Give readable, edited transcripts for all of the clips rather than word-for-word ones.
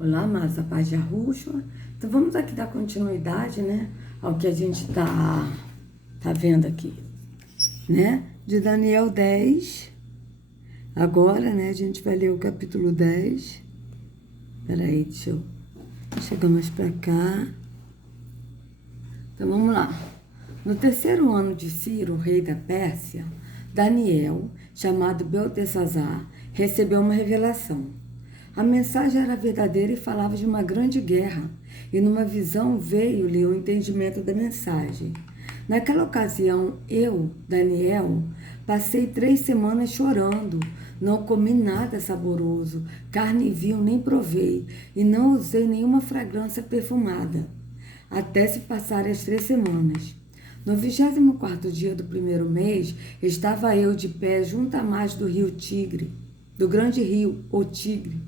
Olá, amados, a paz de Yahushua. Então vamos aqui dar continuidade, né, ao que a gente tá vendo aqui, né, de Daniel 10. Agora, né, a gente vai ler o capítulo 10. Peraí, deixa eu chegar mais pra cá. Então vamos lá. No terceiro ano de Ciro, rei da Pérsia, Daniel, chamado Beltesazar, recebeu uma revelação. A mensagem era verdadeira e falava de uma grande guerra, e numa visão veio-lhe o entendimento da mensagem. Naquela ocasião, eu, Daniel, passei 3 semanas chorando, não comi nada saboroso, carne vil nem provei, e não usei nenhuma fragrância perfumada, até se passarem as 3 semanas. No 24º dia do primeiro mês, estava eu de pé junto à margem do rio Tigre, do grande rio, o Tigre.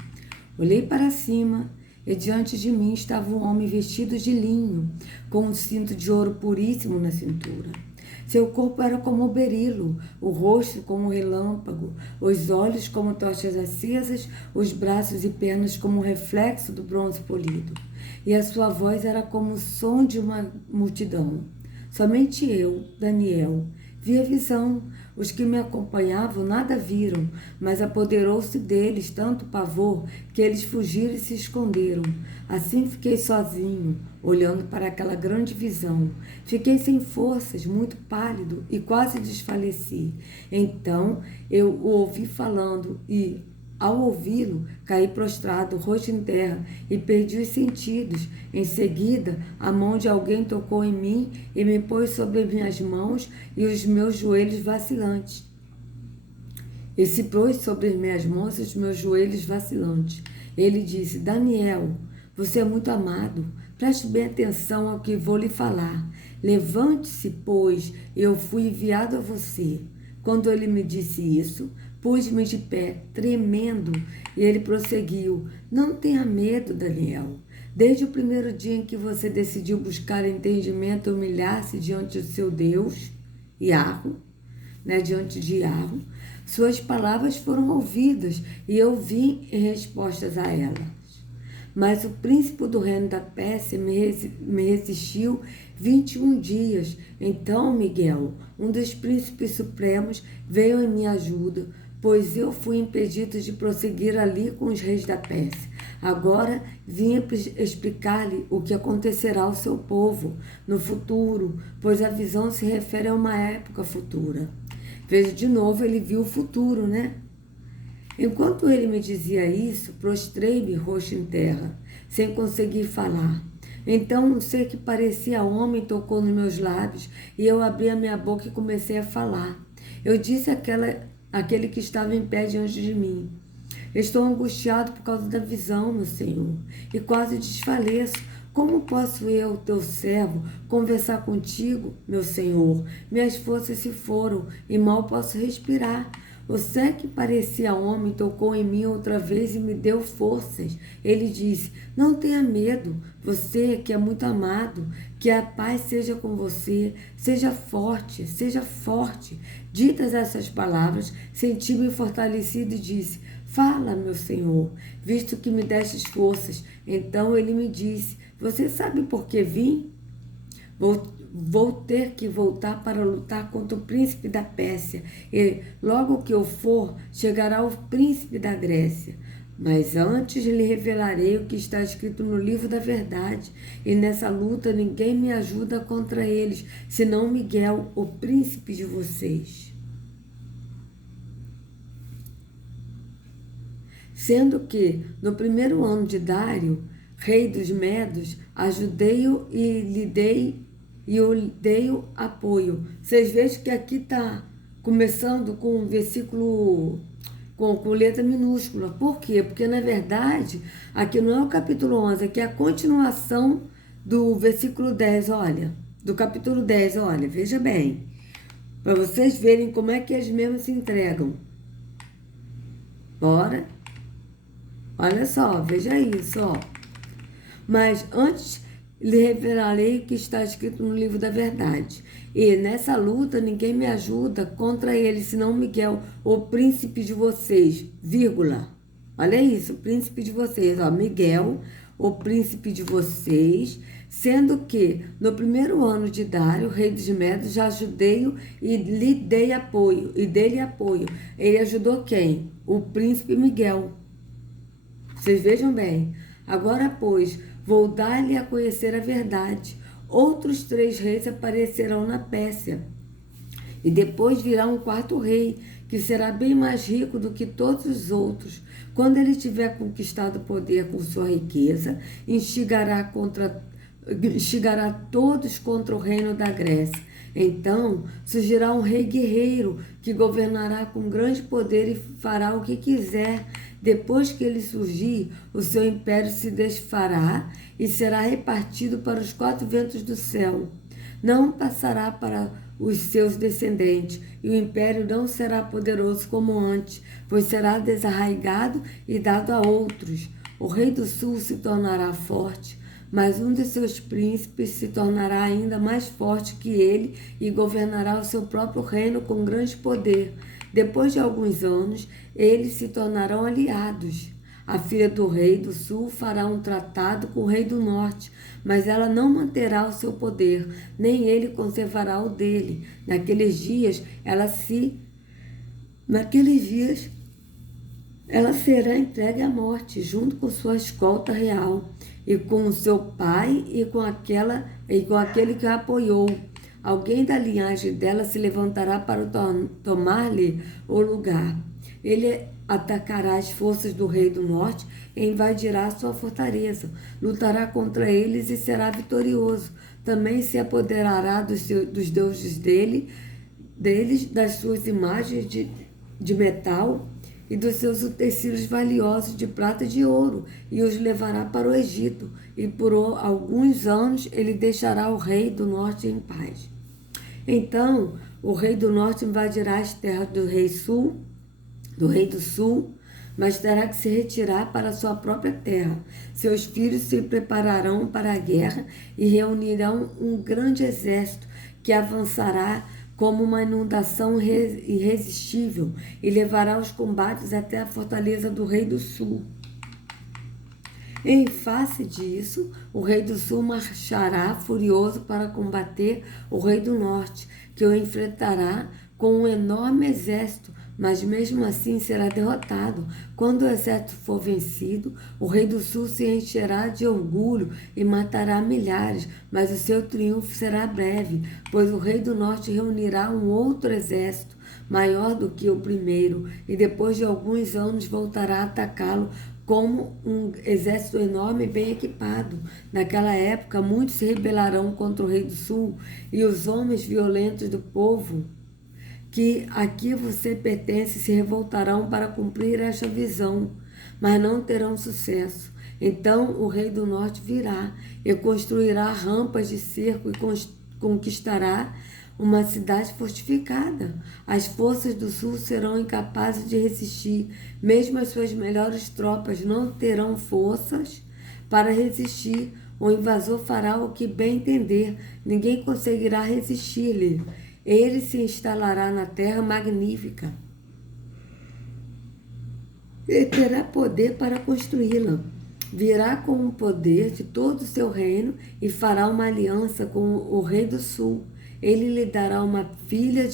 Olhei para cima e diante de mim estava um homem vestido de linho, com um cinto de ouro puríssimo na cintura. Seu corpo era como o berilo, o rosto como um relâmpago, os olhos como tochas acesas, os braços e pernas como um reflexo do bronze polido. E a sua voz era como o som de uma multidão. Somente eu, Daniel, vi a visão. Os que me acompanhavam nada viram, mas apoderou-se deles tanto pavor que eles fugiram e se esconderam. Assim fiquei sozinho, olhando para aquela grande visão. Fiquei sem forças, muito pálido e quase desfaleci. Então eu o ouvi falando e, ao ouvi-lo, caí prostrado, rosto em terra, e perdi os sentidos. Em seguida, a mão de alguém tocou em mim e me pôs sobre minhas mãos e os meus joelhos vacilantes. E se pôs sobre as minhas mãos e os meus joelhos vacilantes. Ele disse: Daniel, você é muito amado. Preste bem atenção ao que vou lhe falar. Levante-se, pois eu fui enviado a você. Quando ele me disse isso, pus-me de pé, tremendo, e ele prosseguiu: Não tenha medo, Daniel. Desde o primeiro dia em que você decidiu buscar entendimento e humilhar-se diante do seu Deus, Yahweh, diante de Yahweh, suas palavras foram ouvidas e eu vim em respostas a elas. Mas o príncipe do reino da Pérsia me resistiu 21 dias. Então Miguel, um dos príncipes supremos, veio em minha ajuda, pois eu fui impedido de prosseguir ali com os reis da Pérsia. Agora vim explicar-lhe o que acontecerá ao seu povo no futuro, pois a visão se refere a uma época futura. Veja, de novo, ele viu o futuro, né? Enquanto ele me dizia isso, prostrei-me rosto em terra, sem conseguir falar. Então um ser que parecia homem tocou nos meus lábios e eu abri a minha boca e comecei a falar. Eu disse àquele que estava em pé diante de mim: Estou angustiado por causa da visão, meu Senhor, e quase desfaleço. Como posso eu, teu servo, conversar contigo, meu Senhor? Minhas forças se foram e mal posso respirar. O ser que parecia homem tocou em mim outra vez e me deu forças. Ele disse: Não tenha medo, você que é muito amado, que a paz seja com você, seja forte, seja forte. Ditas essas palavras, senti-me fortalecido e disse: Fala, meu Senhor, visto que me destes forças. Então ele me disse: Você sabe por que vim? Vou ter que voltar para lutar contra o príncipe da Pérsia, e logo que eu for, chegará o príncipe da Grécia. Mas antes lhe revelarei o que está escrito no livro da verdade, e nessa luta ninguém me ajuda contra eles, senão Miguel, o príncipe de vocês. Sendo que, no primeiro ano de Dário, rei dos Medos, ajudei-o e eu dei apoio. Vocês vejam que aqui está começando com um versículo com letra minúscula. Por quê? Porque, na verdade, aqui não é o capítulo 11, aqui é a continuação do versículo 10, olha. Do capítulo 10, olha, veja bem. Para vocês verem como é que eles mesmos se entregam. Bora? Olha só, veja isso, ó. Mas antes lhe revelarei o que está escrito no livro da verdade. E nessa luta ninguém me ajuda contra ele, senão Miguel, o príncipe de vocês, vírgula. Olha isso, o príncipe de vocês, ó, Miguel, o príncipe de vocês, sendo que no primeiro ano de Dário, rei dos Medos, já ajudei-o e lhe dei apoio, e dei-lhe apoio. Ele ajudou quem? O príncipe Miguel. Vocês vejam bem. Agora, pois, vou dar-lhe a conhecer a verdade. Outros 3 reis aparecerão na Pérsia. E depois virá um 4º rei, que será bem mais rico do que todos os outros. Quando ele tiver conquistado o poder com sua riqueza, instigará todos contra o reino da Grécia. Então surgirá um rei guerreiro que governará com grande poder e fará o que quiser. Depois que ele surgir, o seu império se desfará e será repartido para os 4 ventos do céu. Não passará para os seus descendentes, e o império não será poderoso como antes, pois será desarraigado e dado a outros. O rei do sul se tornará forte, mas um de seus príncipes se tornará ainda mais forte que ele e governará o seu próprio reino com grande poder. Depois de alguns anos, eles se tornarão aliados. A filha do rei do sul fará um tratado com o rei do norte, mas ela não manterá o seu poder, nem ele conservará o dele. Naqueles dias, ela será entregue à morte, junto com sua escolta real, e com o seu pai e com aquele que a apoiou. Alguém da linhagem dela se levantará para tomar-lhe o lugar. Ele atacará as forças do rei do norte e invadirá sua fortaleza. Lutará contra eles e será vitorioso. Também se apoderará dos deuses deles, das suas imagens de metal e dos seus utensílios valiosos de prata e de ouro, e os levará para o Egito. E por alguns anos ele deixará o rei do norte em paz. Então o rei do norte invadirá as terras do rei do sul, mas terá que se retirar para sua própria terra. Seus filhos se prepararão para a guerra e reunirão um grande exército que avançará como uma inundação irresistível e levará os combates até a fortaleza do rei do sul. Em face disso, o rei do sul marchará furioso para combater o rei do norte, que o enfrentará com um enorme exército, mas mesmo assim será derrotado. Quando o exército for vencido, o rei do sul se encherá de orgulho e matará milhares, mas o seu triunfo será breve, pois o rei do norte reunirá um outro exército maior do que o primeiro, e depois de alguns anos voltará a atacá-lo como um exército enorme e bem equipado. Naquela época, muitos se rebelarão contra o rei do sul, e os homens violentos do povo que aqui você pertence se revoltarão para cumprir esta visão, mas não terão sucesso. Então o rei do norte virá e construirá rampas de cerco e conquistará uma cidade fortificada. As forças do sul serão incapazes de resistir, mesmo as suas melhores tropas não terão forças para resistir. O invasor fará o que bem entender, ninguém conseguirá resistir-lhe. Ele se instalará na terra magnífica e terá poder para construí-la. Virá com o poder de todo o seu reino e fará uma aliança com o rei do sul. Ele lhe dará uma filha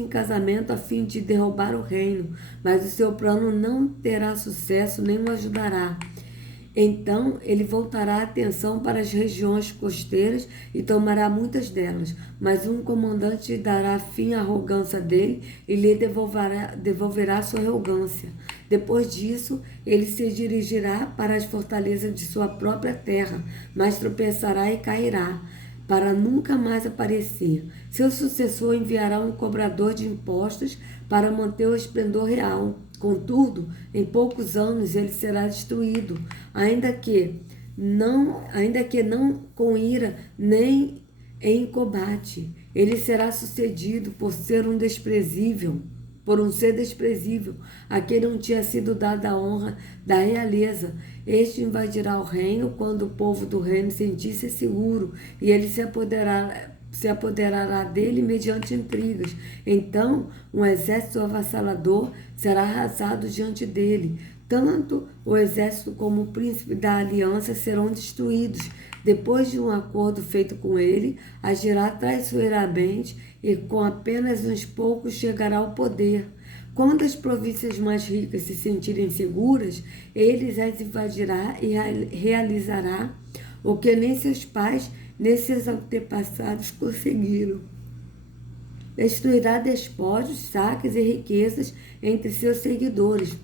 em casamento a fim de derrubar o reino, mas o seu plano não terá sucesso nem o ajudará. Então ele voltará a atenção para as regiões costeiras e tomará muitas delas, mas um comandante dará fim à arrogância dele e lhe devolverá sua arrogância. Depois disso, ele se dirigirá para as fortalezas de sua própria terra, mas tropeçará e cairá, para nunca mais aparecer. Seu sucessor enviará um cobrador de impostos para manter o esplendor real. Contudo, em poucos anos ele será destruído, ainda que não com ira nem em combate. Ele será sucedido por um ser desprezível, a quem não tinha sido dada a honra da realeza. Este invadirá o reino quando o povo do reino sentir-se seguro, e ele se apoderará dele mediante intrigas. Então, um exército avassalador será arrasado diante dele. Tanto o exército como o príncipe da aliança serão destruídos. Depois de um acordo feito com ele, agirá traiçoeiramente e com apenas uns poucos chegará ao poder. Quando as províncias mais ricas se sentirem seguras, ele as invadirá e realizará o que nem seus pais, nem seus antepassados conseguiram. Destruirá despojos, saques e riquezas entre seus seguidores.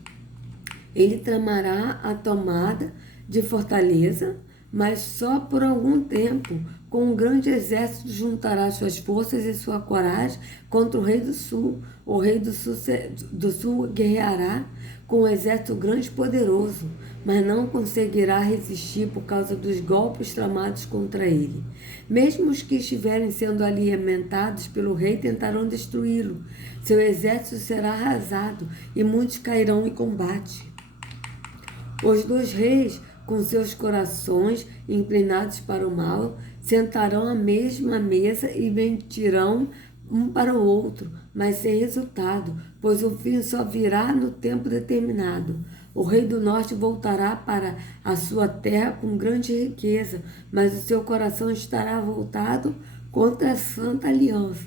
Ele tramará a tomada de fortaleza, mas só por algum tempo. Com um grande exército juntará suas forças e sua coragem contra o rei do sul. O rei do sul guerreará com um exército grande e poderoso, mas não conseguirá resistir por causa dos golpes tramados contra ele. Mesmo os que estiverem sendo alimentados pelo rei tentarão destruí-lo. Seu exército será arrasado e muitos cairão em combate. Os dois reis, com seus corações inclinados para o mal, sentarão à mesma mesa e mentirão um para o outro, mas sem resultado, pois o fim só virá no tempo determinado. O rei do norte voltará para a sua terra com grande riqueza, mas o seu coração estará voltado contra a Santa Aliança.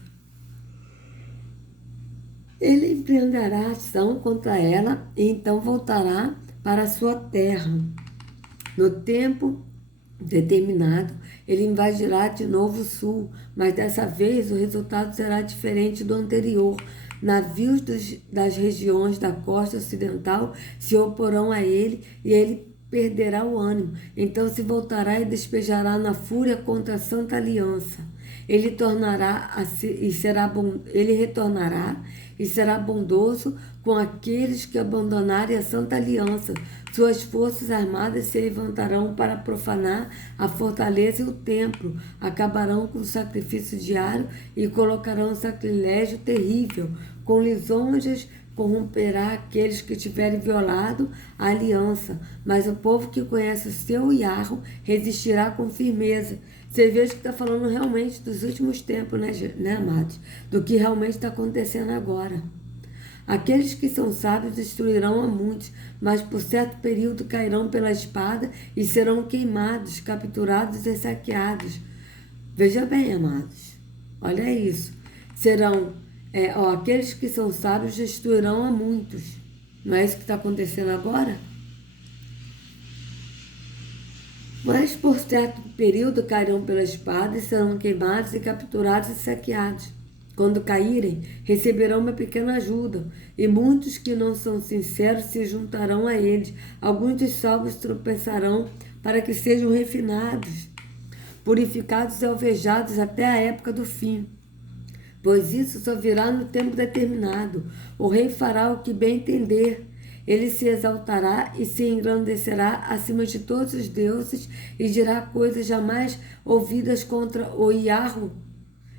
Ele empreenderá ação contra ela e então voltará para a sua terra. No tempo determinado, ele invadirá de novo o sul, mas dessa vez o resultado será diferente do anterior. Navios das regiões da costa ocidental se oporão a ele e ele perderá o ânimo. Então se voltará e despejará na fúria contra a Santa Aliança. Ele retornará e será bondoso com aqueles que abandonarem a Santa Aliança. Suas forças armadas se levantarão para profanar a fortaleza e o templo, acabarão com o sacrifício diário e colocarão um sacrilégio terrível. Com lisonjas corromperá aqueles que tiverem violado a aliança, mas o povo que conhece o seu Iarro resistirá com firmeza. Você veja que está falando realmente dos últimos tempos, né, amados? Do que realmente está acontecendo agora. Aqueles que são sábios destruirão a muitos, mas por certo período cairão pela espada e serão queimados, capturados e saqueados. Veja bem, amados, olha isso. Aqueles que são sábios destruirão a muitos. Não é isso que está acontecendo agora? Mas por certo período cairão pela espada e serão queimados e capturados e saqueados. Quando caírem, receberão uma pequena ajuda, e muitos que não são sinceros se juntarão a eles. Alguns dos salvos tropeçarão para que sejam refinados, purificados e alvejados até a época do fim. Pois isso só virá no tempo determinado. O rei fará o que bem entender. Ele se exaltará e se engrandecerá acima de todos os deuses e dirá coisas jamais ouvidas contra o Iarro.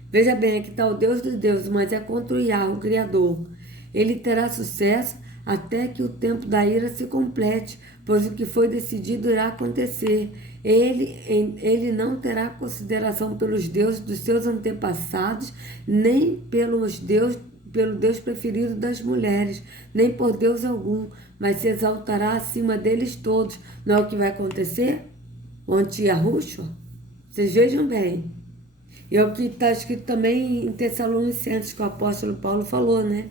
Veja bem, aqui está o Deus dos deuses, mas é contra o Iarro, o Criador. Ele terá sucesso até que o tempo da ira se complete, pois o que foi decidido irá acontecer. Ele não terá consideração pelos deuses dos seus antepassados, nem pelo Deus preferido das mulheres, nem por Deus algum, mas se exaltará acima deles todos. Não é o que vai acontecer? O anti-Yahushua? Vocês vejam bem. E é o que está escrito também em Tessalonicenses, que o apóstolo Paulo falou, né?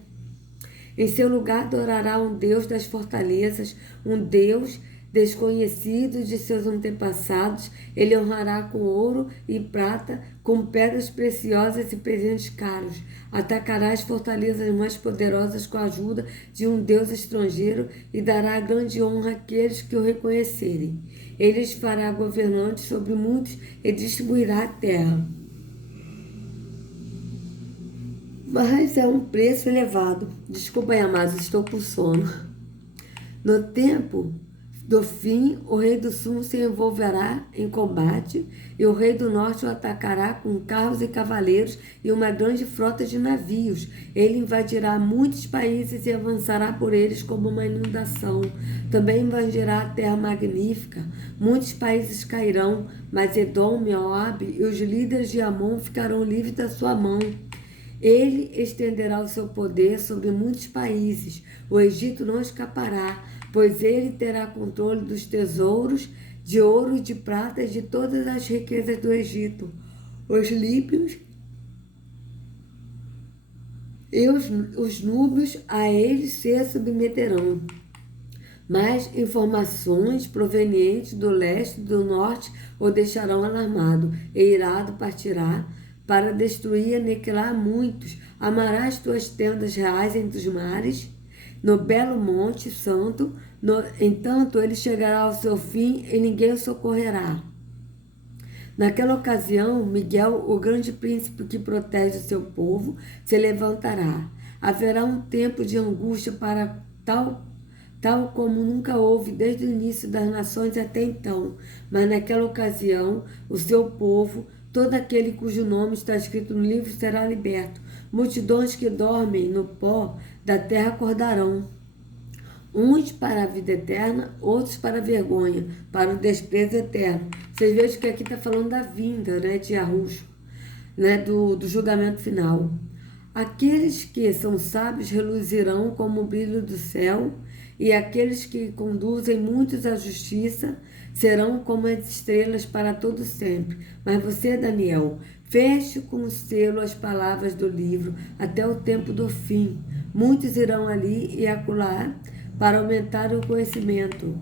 Em seu lugar adorará um Deus das fortalezas, um Deus desconhecido de seus antepassados. Ele honrará com ouro e prata, com pedras preciosas e presentes caros. Atacará as fortalezas mais poderosas com a ajuda de um Deus estrangeiro e dará grande honra àqueles que o reconhecerem. Ele os fará governantes sobre muitos e distribuirá a terra. Mas é um preço elevado. Desculpa aí, amados, estou com sono. No tempo do fim, o rei do sul se envolverá em combate e o rei do norte o atacará com carros e cavaleiros e uma grande frota de navios. Ele invadirá muitos países e avançará por eles como uma inundação. Também invadirá a terra magnífica. Muitos países cairão, mas Edom, Moabe e os líderes de Amon ficarão livres da sua mão. Ele estenderá o seu poder sobre muitos países. O Egito não escapará. pois ele terá controle dos tesouros de ouro e de prata e de todas as riquezas do Egito. Os líbios e os núbios a ele se submeterão. Mas informações provenientes do leste e do norte o deixarão alarmado, e irado partirá para destruir e aniquilar muitos. Amarás tuas tendas reais entre os mares, no belo monte santo, entanto ele chegará ao seu fim e ninguém o socorrerá. Naquela ocasião, Miguel, o grande príncipe que protege o seu povo, se levantará. Haverá um tempo de angústia para tal como nunca houve desde o início das nações até então. Mas naquela ocasião, o seu povo, todo aquele cujo nome está escrito no livro, será liberto. Multidões que dormem no pó da terra acordarão. Uns para a vida eterna, outros para a vergonha, para o desprezo eterno. Vocês vejam que aqui está falando da vinda, né, de Yahushua, né, do julgamento final. Aqueles que são sábios reluzirão como o brilho do céu, e aqueles que conduzem muitos à justiça serão como as estrelas para todo sempre. Mas você, Daniel, feche com o selo as palavras do livro até o tempo do fim. Muitos irão ali e acolá para aumentar o conhecimento.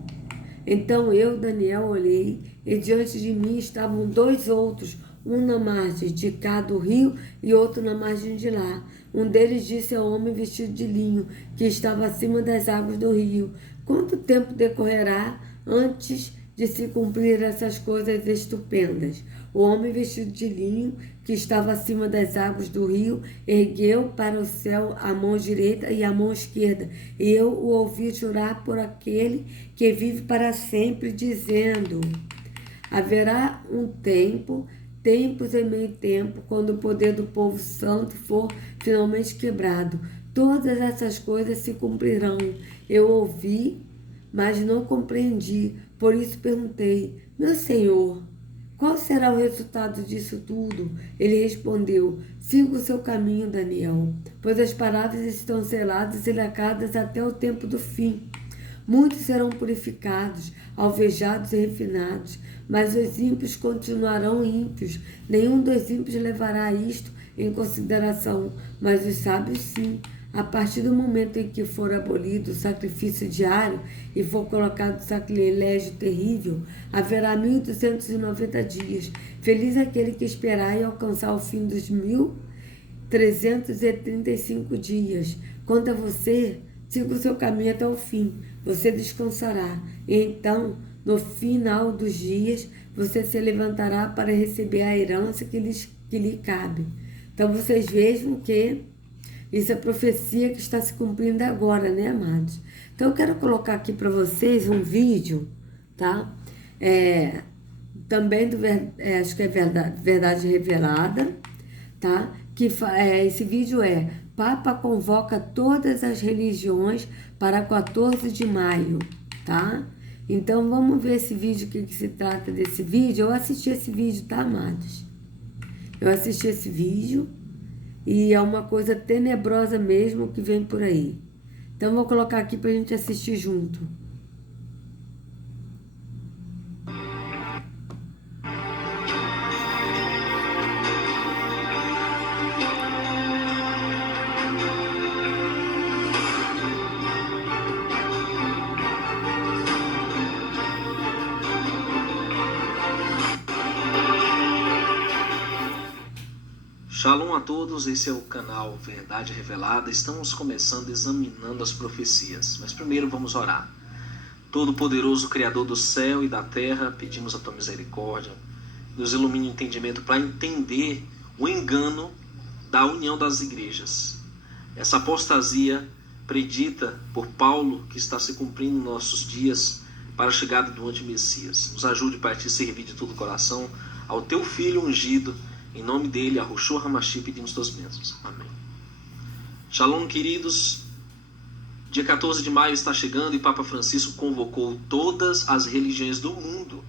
Então eu, Daniel, olhei, e diante de mim estavam dois outros, um na margem de cá do rio e outro na margem de lá. Um deles disse ao homem vestido de linho, que estava acima das águas do rio: quanto tempo decorrerá antes de se cumprir essas coisas estupendas? O homem vestido de linho, que estava acima das águas do rio, ergueu para o céu a mão direita e a mão esquerda, e eu o ouvi jurar por aquele que vive para sempre, dizendo: haverá um tempo, tempos e meio tempo, quando o poder do povo santo for finalmente quebrado. Todas essas coisas se cumprirão. Eu ouvi, mas não compreendi. Por isso perguntei: meu Senhor, qual será o resultado disso tudo? Ele respondeu: siga o seu caminho, Daniel, pois as palavras estão seladas e lacradas até o tempo do fim. Muitos serão purificados, alvejados e refinados, mas os ímpios continuarão ímpios. Nenhum dos ímpios levará isto em consideração, mas os sábios sim. A partir do momento em que for abolido o sacrifício diário e for colocado o sacrilégio terrível, haverá 1290 dias. Feliz aquele que esperar e alcançar o fim dos 1335 dias. Quanto a você, siga o seu caminho até o fim. Você descansará. E então, no final dos dias, você se levantará para receber a herança que lhe cabe. Então, vocês vejam que isso é profecia que está se cumprindo agora, né, amados? Então, eu quero colocar aqui para vocês um vídeo, tá? Também acho que é Verdade Revelada, tá? Esse vídeo Papa convoca todas as religiões para 14 de maio, tá? Então, vamos ver esse vídeo, o que se trata desse vídeo. Eu assisti esse vídeo, tá, amados? Eu assisti esse vídeo e é uma coisa tenebrosa mesmo que vem por aí. Então, vou colocar aqui pra gente assistir junto. Shalom a todos, esse é o canal Verdade Revelada. Estamos começando examinando as profecias, mas primeiro vamos orar. Todo-Poderoso Criador do céu e da terra, pedimos a tua misericórdia, nos ilumine o entendimento para entender o engano da união das igrejas. Essa apostasia predita por Paulo, que está se cumprindo nos nossos dias para a chegada do anti-Messias. Nos ajude para te servir de todo o coração ao teu Filho ungido. Em nome dele, Yahushua Hamashi, pedimos tuas bênçãos. Amém. Shalom, queridos. Dia 14 de maio está chegando e Papa Francisco convocou todas as religiões do mundo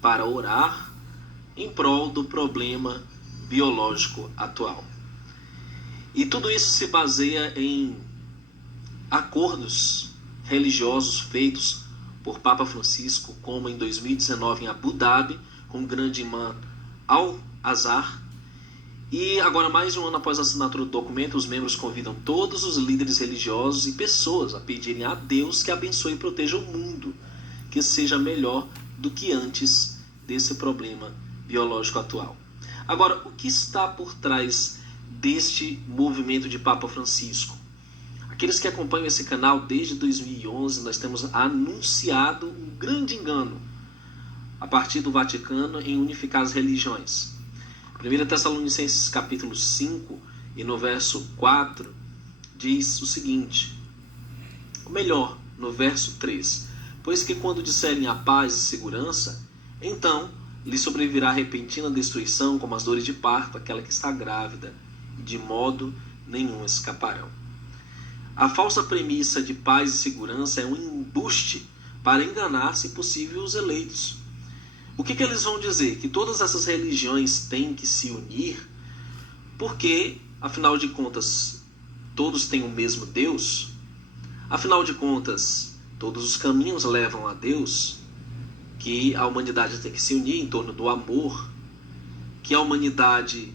para orar em prol do problema biológico atual. E tudo isso se baseia em acordos religiosos feitos por Papa Francisco, como em 2019 em Abu Dhabi, com o grande imã Al-Azhar. E agora, mais de um ano após a assinatura do documento, os membros convidam todos os líderes religiosos e pessoas a pedirem a Deus que abençoe e proteja o mundo, que seja melhor do que antes desse problema biológico atual. Agora, o que está por trás deste movimento de Papa Francisco? Aqueles que acompanham esse canal desde 2011, nós temos anunciado um grande engano a partir do Vaticano em unificar as religiões. 1 Tessalonicenses capítulo 5 e no verso 4 diz o seguinte, ou melhor, no verso 3, pois que quando disserem a paz e segurança, então lhe sobrevirá repentina destruição como as dores de parto, aquela que está grávida, e de modo nenhum escaparão. A falsa premissa de paz e segurança é um embuste para enganar, se possível, os eleitos. O que eles vão dizer? Que todas essas religiões têm que se unir porque, afinal de contas, todos têm o mesmo Deus? Afinal de contas, todos os caminhos levam a Deus? Que a humanidade tem que se unir em torno do amor? Que a humanidade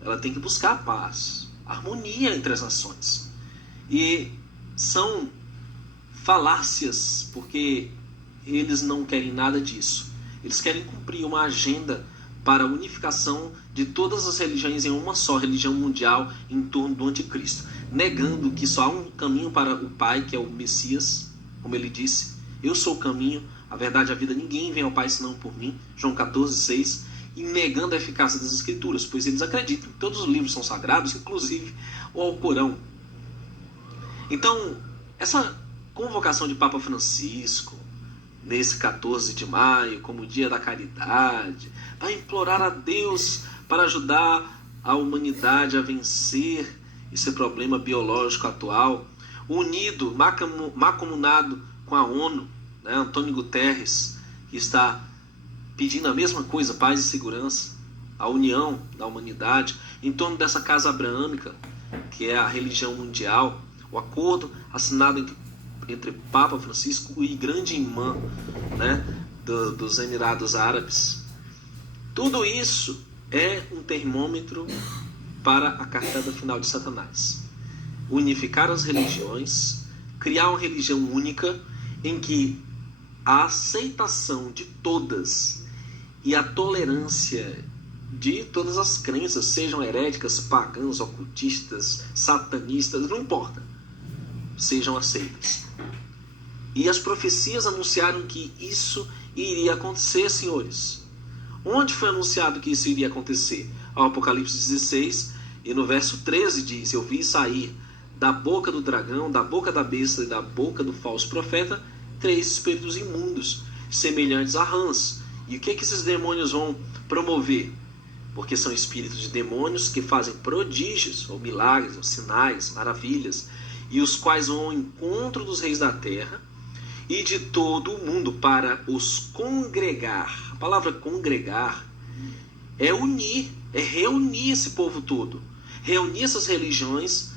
ela tem que buscar a paz, a harmonia entre as nações? E são falácias, porque eles não querem nada disso. Eles querem cumprir uma agenda para a unificação de todas as religiões em uma só religião mundial em torno do anticristo, negando que só há um caminho para o Pai, que é o Messias, como ele disse, eu sou o caminho, a verdade e a vida, ninguém vem ao Pai senão por mim, João 14,6, e negando a eficácia das Escrituras, pois eles acreditam que todos os livros são sagrados, inclusive o Alcorão. Então, essa convocação de Papa Francisco, nesse 14 de maio, como dia da caridade, vai implorar a Deus para ajudar a humanidade a vencer esse problema biológico atual, unido, mancomunado com a ONU, né, Antônio Guterres, que está pedindo a mesma coisa, paz e segurança, a união da humanidade, em torno dessa casa abraâmica, que é a religião mundial, o acordo assinado entre Papa Francisco e grande imã, né, dos Emirados Árabes. Tudo isso é um termômetro para a cartada final de Satanás. Unificar as religiões, criar uma religião única em que a aceitação de todas e a tolerância de todas as crenças, sejam heréticas, pagãs, ocultistas, satanistas, não importa, sejam aceitas. E as profecias anunciaram que isso iria acontecer, senhores. Onde foi anunciado que isso iria acontecer? Ao Apocalipse 16, e no verso 13 diz, eu vi sair da boca do dragão, da boca da besta e da boca do falso profeta, 3 espíritos imundos, semelhantes a rãs. E o que esses demônios vão promover? Porque são espíritos de demônios que fazem prodígios, ou milagres, ou sinais, maravilhas, e os quais vão ao encontro dos reis da terra e de todo o mundo para os congregar. A palavra congregar é unir, é reunir esse povo todo, reunir essas religiões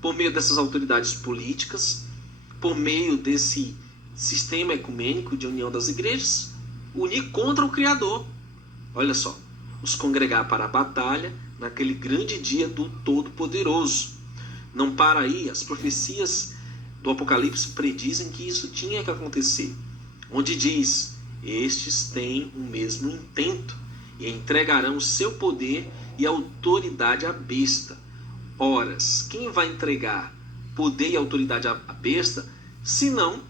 por meio dessas autoridades políticas, por meio desse sistema ecumênico de união das igrejas, unir contra o Criador. Olha só, os congregar para a batalha naquele grande dia do Todo-Poderoso. Não para aí, as profecias do Apocalipse predizem que isso tinha que acontecer, onde diz, estes têm o mesmo intento e entregarão o seu poder e autoridade à besta. Horas, quem vai entregar poder e autoridade à besta, senão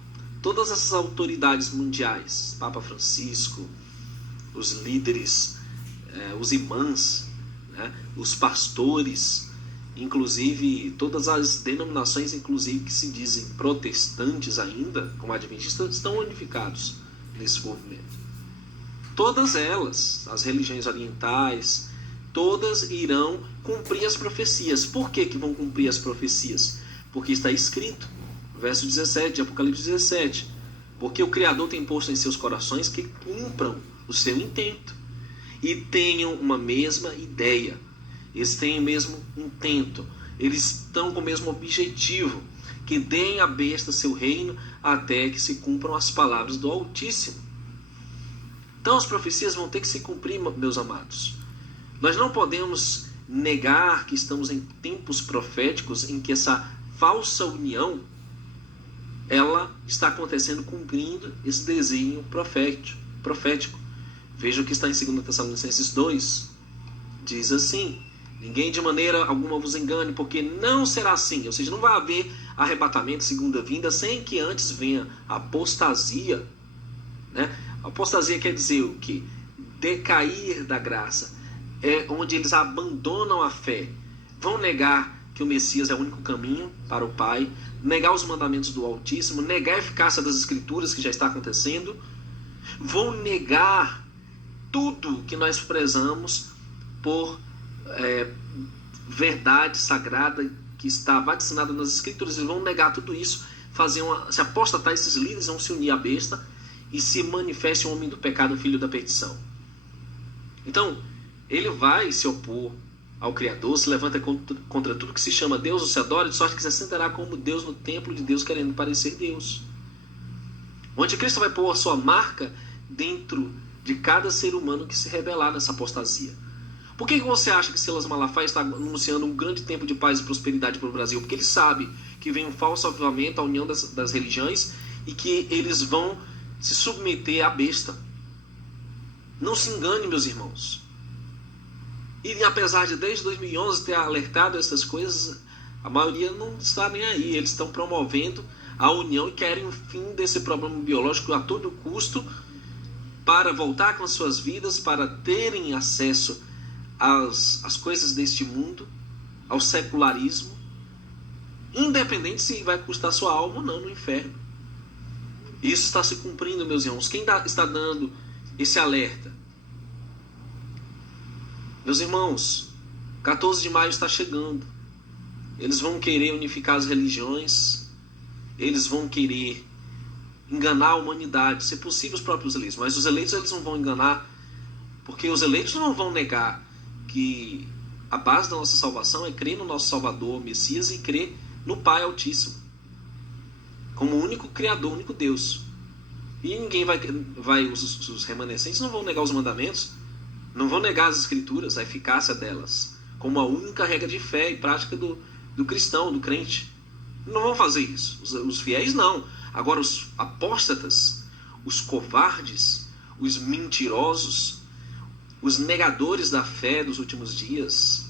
todas essas autoridades mundiais, Papa Francisco, os líderes, os imãs, né, os pastores, inclusive todas as denominações, inclusive que se dizem protestantes ainda, como adventistas, estão unificados nesse movimento. Todas elas, as religiões orientais, todas irão cumprir as profecias. Por que vão cumprir as profecias? Porque está escrito, verso 17 de Apocalipse 17, porque o Criador tem posto em seus corações que cumpram o seu intento e tenham uma mesma ideia. Eles têm o mesmo intento, eles estão com o mesmo objetivo, que deem à besta seu reino até que se cumpram as palavras do Altíssimo. Então as profecias vão ter que se cumprir, meus amados. Nós não podemos negar que estamos em tempos proféticos em que essa falsa união ela está acontecendo, cumprindo esse desenho profético. Veja o que está em 2 Tessalonicenses 2. Diz assim: ninguém de maneira alguma vos engane, porque não será assim. Ou seja, não vai haver arrebatamento, segunda vinda, sem que antes venha a apostasia. Né? Apostasia quer dizer o quê? Decair da graça. É onde eles abandonam a fé. Vão negar que o Messias é o único caminho para o Pai, negar os mandamentos do Altíssimo, negar a eficácia das Escrituras, que já está acontecendo. Vão negar tudo que nós prezamos por verdade sagrada que está vaticinada nas Escrituras. Eles vão negar tudo isso, se apostatar, esses líderes vão se unir à besta e se manifeste o homem do pecado, o filho da perdição. Então, ele vai se opor ao Criador, se levanta contra tudo que se chama Deus, ou se adora, de sorte que se sentará como Deus no templo de Deus, querendo parecer Deus. O anticristo vai pôr a sua marca dentro de cada ser humano que se rebelar nessa apostasia. Por que você acha que Silas Malafaia está anunciando um grande tempo de paz e prosperidade para o Brasil? Porque ele sabe que vem um falso avivamento, a união das religiões, e que eles vão se submeter à besta. Não se engane, meus irmãos. E apesar de desde 2011 ter alertado essas coisas, a maioria não está nem aí. Eles estão promovendo a união e querem o fim desse problema biológico a todo custo, para voltar com as suas vidas, para terem acesso às coisas deste mundo, ao secularismo, independente se vai custar sua alma ou não no inferno. Isso está se cumprindo, meus irmãos. Quem está dando esse alerta? Meus irmãos, 14 de maio está chegando. Eles vão querer unificar as religiões, eles vão querer enganar a humanidade, se possível os próprios eleitos, mas os eleitos eles não vão enganar, porque os eleitos não vão negar que a base da nossa salvação é crer no nosso Salvador, Messias, e crer no Pai Altíssimo, como o único Criador, o único Deus. E ninguém os remanescentes não vão negar os mandamentos, não vão negar as Escrituras, a eficácia delas, como a única regra de fé e prática do cristão, do crente. Não vão fazer isso. Os fiéis não. Agora os apóstatas, os covardes, os mentirosos, os negadores da fé dos últimos dias,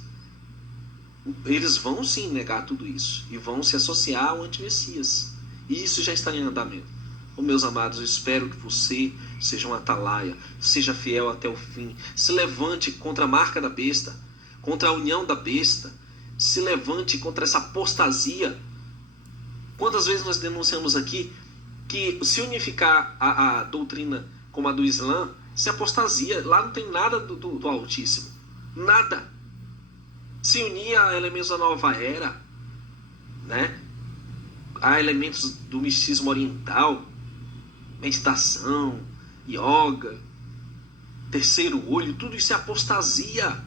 eles vão sim negar tudo isso e vão se associar ao anti-Messias. E isso já está em andamento. Meus amados, eu espero que você seja um atalaia, seja fiel até o fim, se levante contra a marca da besta, contra a união da besta, se levante contra essa apostasia. Quantas vezes nós denunciamos aqui que se unificar a doutrina como a do Islã, isso é apostasia. Lá não tem nada do Altíssimo. Nada. Se unir a elementos da nova era, né? A elementos do misticismo oriental, meditação, yoga, terceiro olho, tudo isso é apostasia.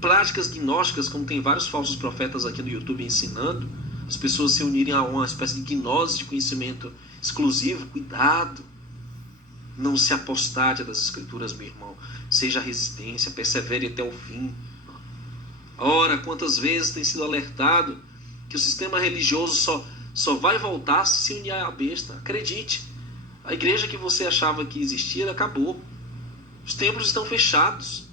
Práticas gnósticas, como tem vários falsos profetas aqui no YouTube ensinando, as pessoas se unirem a uma espécie de gnose de conhecimento exclusivo. Cuidado, não se apostate das Escrituras, meu irmão. Seja resistência, persevere até o fim. Ora, quantas vezes tem sido alertado que o sistema religioso só vai voltar se unir à besta. Acredite, a igreja que você achava que existia acabou. Os templos estão fechados.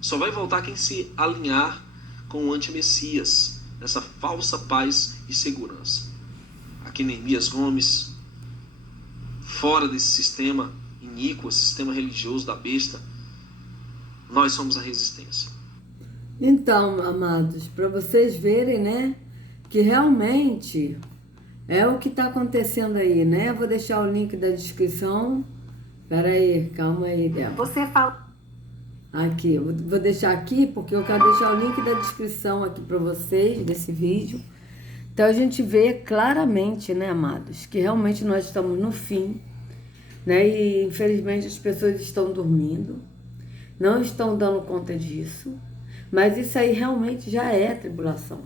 Só vai voltar quem se alinhar com o anti-Messias, nessa falsa paz e segurança. Aqui Neemias Gomes, fora desse sistema iníquo, sistema religioso da besta, nós somos a resistência. Então, amados, para vocês verem, né, que realmente é o que está acontecendo aí, né? Vou deixar o link da descrição. Espera aí, calma aí, Débora. Você fala... Aqui, eu vou deixar aqui porque eu quero deixar o link da descrição aqui para vocês, desse vídeo. Então a gente vê claramente, né, amados, que realmente nós estamos no fim, né? E infelizmente as pessoas estão dormindo, não estão dando conta disso, mas isso aí realmente já é tribulação.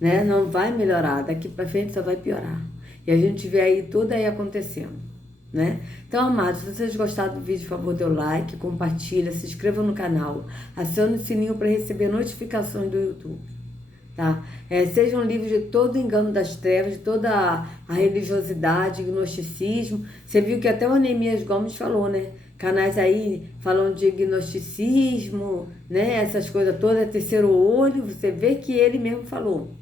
né? Não vai melhorar, daqui para frente só vai piorar. E a gente vê aí tudo aí acontecendo, né? Então, amados, se vocês gostaram do vídeo, por favor, dê o like, compartilha, se inscreva no canal, acione o sininho para receber notificações do YouTube, tá? Sejam livres de todo engano das trevas, de toda a religiosidade, gnosticismo. Você viu que até o Anemias Gomes falou, né? Canais aí falando de gnosticismo, né? Essas coisas todas, terceiro olho, você vê que ele mesmo falou.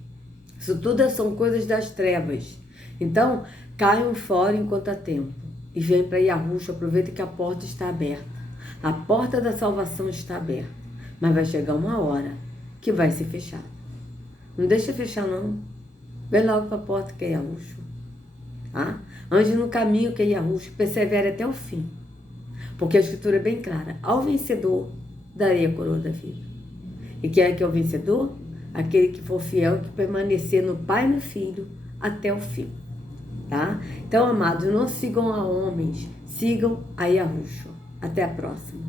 Isso tudo são coisas das trevas. Então, caiam fora enquanto há tempo. E vem para Yahushua, aproveita que a porta está aberta. A porta da salvação está aberta. Mas vai chegar uma hora que vai ser fechada. Não deixa fechar, não. Vem logo para a porta que é Yahushua. Tá? Ande no caminho que é Yahushua. Persevere até o fim. Porque a Escritura é bem clara. Ao vencedor, darei a coroa da vida. E quem é que é o vencedor? Aquele que for fiel, que permanecer no Pai e no Filho até o fim. Tá? Então, amados, não sigam a homens, sigam a Yahushua. Até a próxima.